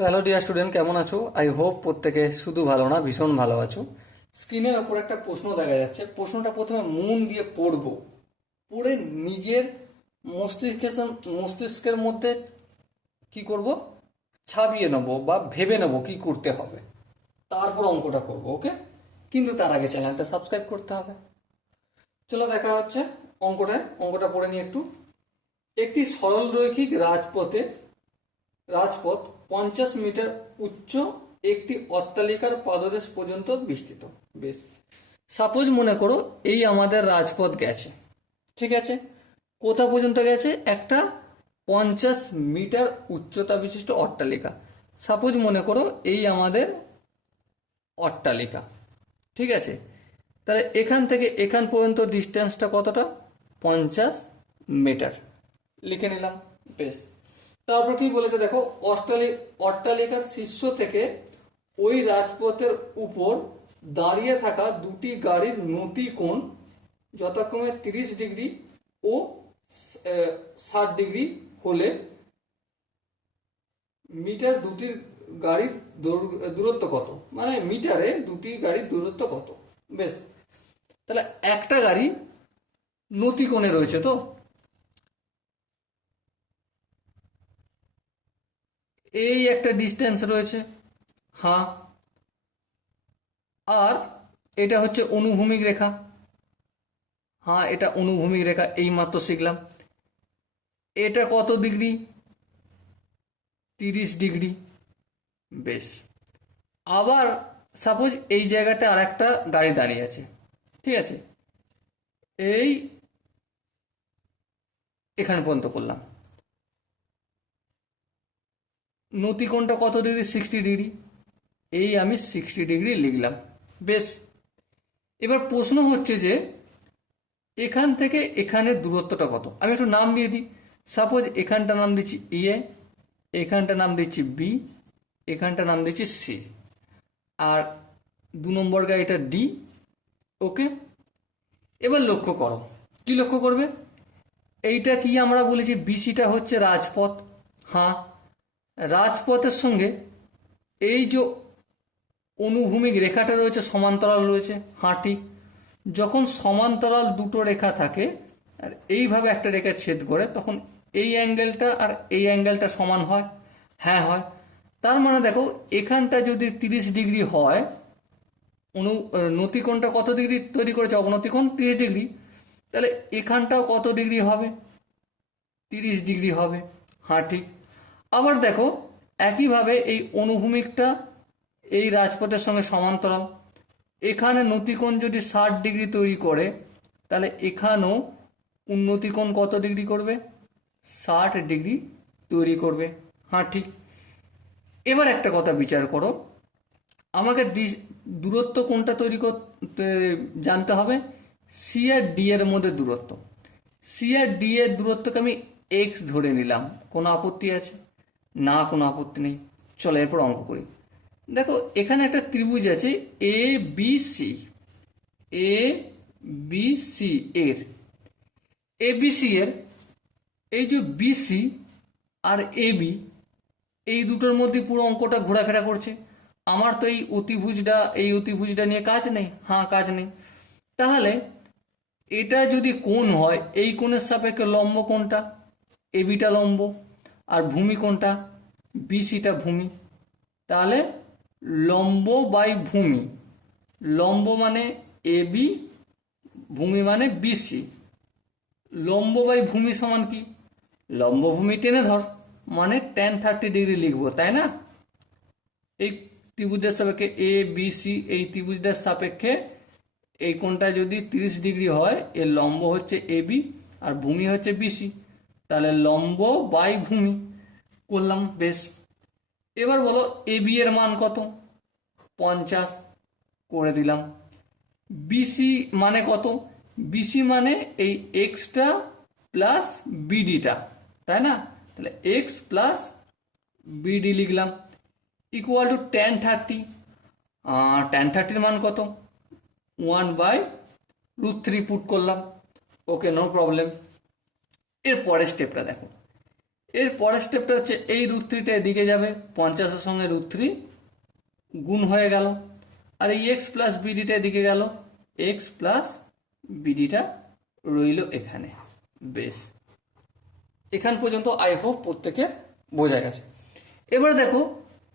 তো hello dear student, কেমন আছো? আই হোপ প্রত্যেকে শুধু ভালো না, ভীষণ ভালো আছো। স্ক্রিনের ওপর একটা প্রশ্ন দেখা যাচ্ছে। প্রশ্নটা প্রথমে মন দিয়ে পড়বো, পড়ে নিজের মস্তিষ্কের মস্তিষ্কের মধ্যে কি করব, ছাপিয়ে নেবো বা ভেবে নেবো কি করতে হবে, তারপর অঙ্কটা করব। ওকে, কিন্তু তার আগে চ্যানেলটা সাবস্ক্রাইব করতে হবে। চলো দেখা হচ্ছে অঙ্কটা পড়ে নিই একটু। একটি সরল রৈখিক রাজপথ 50 মিটার উচ্চ একটি অট্টালিকার পাদদেশ পর্যন্ত বিস্তৃত। বেশ, সাপোজ মনে করো এই আমাদের রাজপথ গেছে, ঠিক আছে? কোথা পর্যন্ত গেছে? একটা 50 মিটার উচ্চতা বিশিষ্ট অট্টালিকা। সাপোজ মনে করো এই আমাদের অট্টালিকা, ঠিক আছে? তাহলে এখান থেকে এখান পর্যন্ত ডিস্টেন্সটা কতটা? 50 মিটার লিখে নিলাম। বেশ, তারপর কি বলেছে দেখো, অট্টালিকার শীর্ষ থেকে ওই রাজপথের উপর দাঁড়িয়ে থাকা দুটি গাড়ির নতি কোণ যথাক্রমে 30 ডিগ্রি ও 60 ডিগ্রি হলে মিটার দুটির গাড়ির দূরত্ব কত? মানে মিটারে দুটি গাড়ির দূরত্ব কত? বেশ, তাহলে একটা গাড়ি নতি কোণে রয়েছে, তো এই একটা ডিস্টেন্স রয়েছে। হ্যাঁ, আর এটা হচ্ছে অনুভূমিক রেখা। হ্যাঁ, এটা অনুভূমিক রেখা, এই মাত্র শিখলাম। এটা কত ডিগ্রি? 30 ডিগ্রি। বেশ, আবার সাপোজ এই জায়গাটা আর একটা গাড়ি দাঁড়িয়ে আছে, ঠিক আছে? এই এখানে পর্যন্ত করলাম। নতিকোণটা কত ডিগ্রি? 60 ডিগ্রি। এই আমি 60 ডিগ্রি লিখলাম। বেশ, এবার প্রশ্ন হচ্ছে যে এখান থেকে এখানের দূরত্বটা কত? আমি একটু নাম দিয়ে দিই। সাপোজ এখানটা নাম দিচ্ছি এ, এখানটা নাম দিচ্ছি বি, এখানটা নাম দিচ্ছি সি, আর 2 নম্বর গাড়িটা ডি। ওকে, এবার লক্ষ্য করো, কি লক্ষ্য করবে? এইটা কি আমরা বলেছি, বিসিটা হচ্ছে রাজপথ। হ্যাঁ, রাজপথের সঙ্গে এই যে অনুভূমিক রেখাটা রয়েছে সমান্তরাল রয়েছে। হ্যাঁ ঠিক, যখন সমান্তরাল দুটো রেখা থাকে আর এইভাবে একটা রেখা ছেদ করে, তখন এই অ্যাঙ্গেলটা আর এই অ্যাঙ্গেলটা সমান হয়। হ্যাঁ হয়। তার মানে দেখো, এখানটা যদি 30 ডিগ্রি হয়, নতিকোণটা কত ডিগ্রি তৈরি করেছে? অবনতিকোণ 30 ডিগ্রি। তাহলে এখানটাও কত ডিগ্রি হবে? 30 ডিগ্রি হবে। হ্যাঁ ঠিক। আবার দেখো, একইভাবে এই অনুভূমিকটা এই রাজপথের সঙ্গে সমান্তরাল। এখানে নতিকোণ যদি 60 ডিগ্রি তৈরি করে, তাহলে এখানেও উন্নতিকোণ কত ডিগ্রি করবে? 60 ডিগ্রি তৈরি করবে। হ্যাঁ ঠিক। এবার একটা কথা বিচার করো, আমাকে দূরত্ব কোনটা তৈরি করতে জানতে হবে। সি আর ডি এর মধ্যে দূরত্ব। সি আর ডি এর দূরত্বকে আমি এক্স ধরে নিলাম। কোনো আপত্তি আছে? না, কোনো আপত্তি নেই। চলো এরপর অঙ্ক করি। দেখো, এখানে একটা ত্রিভুজ আছে A B C. A B C এর এবিসি এর এই যে বিসি আর এবি, এই দুটোর মধ্যে পুরো অঙ্কটা ঘোরাফেরা করছে। আমার তো এই অতিভুজটা নিয়ে কাজ নেই। হ্যাঁ, কাজ নেই। তাহলে এটা যদি কোণ হয়, এই কোণের সাপেক্ষে লম্ব কোণটা? এবিটা লম্ব, আর ভূমি কোণটা? বিসিটা ভূমি। তাহলে লম্ব বাই ভূমি, লম্ব মানে এবি, ভূমি মানে বিসি। লম্ব বাই ভূমি সমান কি? লম্ব ভূমি টেনে ধর, মানে tan 30 ডিগ্রি লিখবো, তাই না? এই ত্রিভুজের সাপেক্ষে এ বি সি, এই ত্রিভুজটার সাপেক্ষে এই কোণটা যদি 30 ডিগ্রি হয়, এর লম্ব হচ্ছে এবি আর ভূমি হচ্ছে বিসি। তাহলে লম্ব বাই ভূমি করলাম। বেশ, এবার বলো এবি এর মান কত? 50 করে দিলাম। বিসি মানে কত? বিসি মানে এই এক্সটা প্লাস বিডিটা, তাই না? তাহলে এক্স প্লাস বিডি লিখলাম ইকুয়াল টু tan 30। tan 30 মান কত? 1/√3 পুট করলাম। ওকে, নো প্রবলেম। এর পরের স্টেপটা দেখো, এর পরের স্টেপটা হচ্ছে এই √3টা এদিকে যাবে, 50-এর সঙ্গে √3 গুণ হয়ে গেল, আর এই এক্স প্লাস বিডিটা এদিকে গেল, এক্স প্লাস বিডিটা রইল এখানে। বেশ, এখান পর্যন্ত আই হোপ প্রত্যেকের বোঝা গেছে। এবার দেখো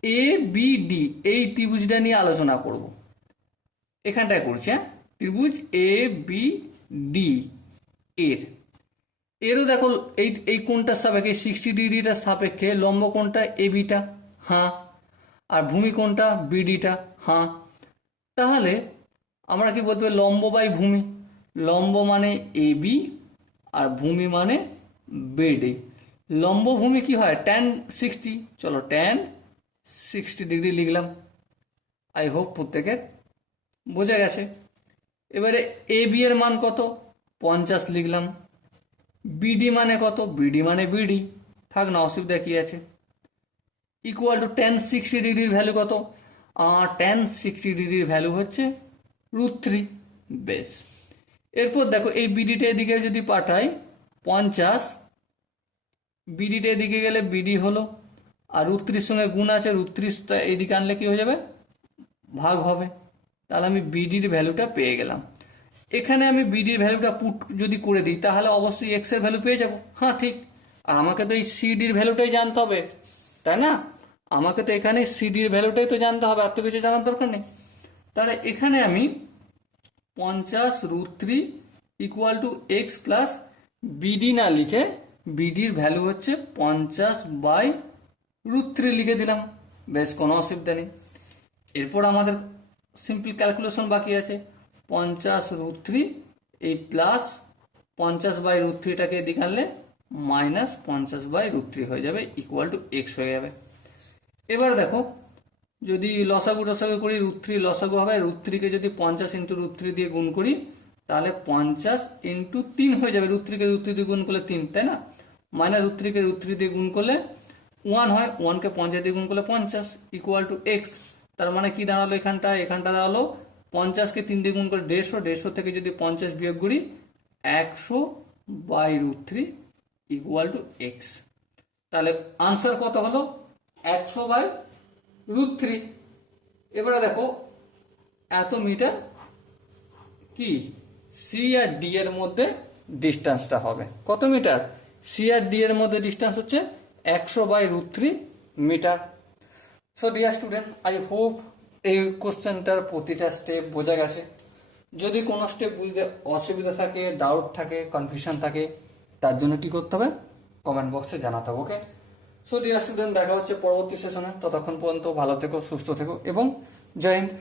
এ বি ডি এই ত্রিভুজটা নিয়ে আলোচনা করব। এখানটায় করছি, হ্যাঁ, ত্রিভুজ এ বি ডি এরও দেখো এই কোণটার সাপেক্ষে 60°টার সাপেক্ষে লম্ব কোণটা এ বিটা, হ্যাঁ, আর ভূমি কোণটা বিডিটা, হ্যাঁ। তাহলে আমরা কি বলতে পারি লম্ব বাই ভূমি, লম্ব মানে এ বি আর ভূমি মানে বিডি। লম্ব ভূমি কি হয় tan 60, চলো tan 60° লিখলাম। আই হোপ প্রত্যেকের বোঝা গেছে। এবারে এ বি এর মান কত, 50 লিখলাম। বিডি মানে কত, বিডি মানে বিডি, থাক না, অসুবিধা কি আছে। ইকুয়াল টু tan 60°র ভ্যালু কত, tan 60°র ভ্যালু হচ্ছে √3। বেশ, এরপর দেখো এই বিডিটা এদিকে যদি পাঠাই 50, বিডিটা এদিকে গেলে বিডি হলো, আর √3 সঙ্গে গুণ আছে, √3 এইদিকে আনলে কি হয়ে যাবে, ভাগ হবে। তাহলে আমি বিডির ভ্যালুটা পেয়ে গেলাম। এখানে আমি বিডির ভ্যালুটা পুট যদি করে দিই তাহলে অবশ্যই এক্স এর ভ্যালু পেয়ে যাব, হ্যাঁ ঠিক। আর আমাকে তো এই সিডির ভ্যালুটাই জানতে হবে, তাই না? আমাকে তো এখানে সিডির ভ্যালুটাই তো জানতে হবে, আর তো কিছু জানার দরকার নেই। তাহলে এখানে আমি 50√3 equal to x plus BD না লিখে বিডির ভ্যালু হচ্ছে 50/√3 লিখে দিলাম। বেশ, কোনো অসুবিধা নেই। এরপর আমাদের সিম্পল ক্যালকুলেশন বাকি আছে। 50√3 এই প্লাস 50/√3টাকে এদিকে আনলে মাইনাস 50/√3 হয়ে যাবে, ইকুয়াল টু এক্স হয়ে যাবে। এবার দেখো যদি লসাগু টসাগু করি, √3 লসাগু হবে, √3কে যদি 50 × √3 দিয়ে গুণ করি তাহলে 50 × 3 হয়ে যাবে। √3কে √3 দিয়ে গুণ করলে 3, তাই না? মাইনাস √3কে √3 দিয়ে গুণ করলে 1 হয়, 1কে 50 দিয়ে গুণ করলে 50, ইকুয়াল টু এক্স। তার মানে কি দাঁড়ালো, এখানটা দাঁড়ালো 50কে 3 দিয়ে গুণ করে 150, 150 থেকে যদি 50 বিয়োগ করি 100/√3 ইকুয়াল টু এক্স। তাহলে আনসার কত হলো, 100/√3। এবারে দেখো এত মিটার কি সি আর ডি এর মধ্যে ডিস্টেন্সটা হবে। কত মিটার? সি আর ডি এর মধ্যে ডিস্টেন্স হচ্ছে 100/√3 মিটার। So dear student, I hope এই কোশ্চেনটার প্রতিটা স্টেপ বোঝা গেছে। যদি কোনো স্টেপ বুঝতে অসুবিধা থাকে, ডাউট থাকে, কনফিউশন থাকে, তার জন্য কি করতে হবে, কমেন্ট বক্সে জানাতে হবে। ওকে, সো ডিয়ার স্টুডেন্ট, দেখা হচ্ছে পরবর্তী সেশনে। ততক্ষণ পর্যন্ত ভালো থেকো, সুস্থ থেকো এবং জয় হিন্দ।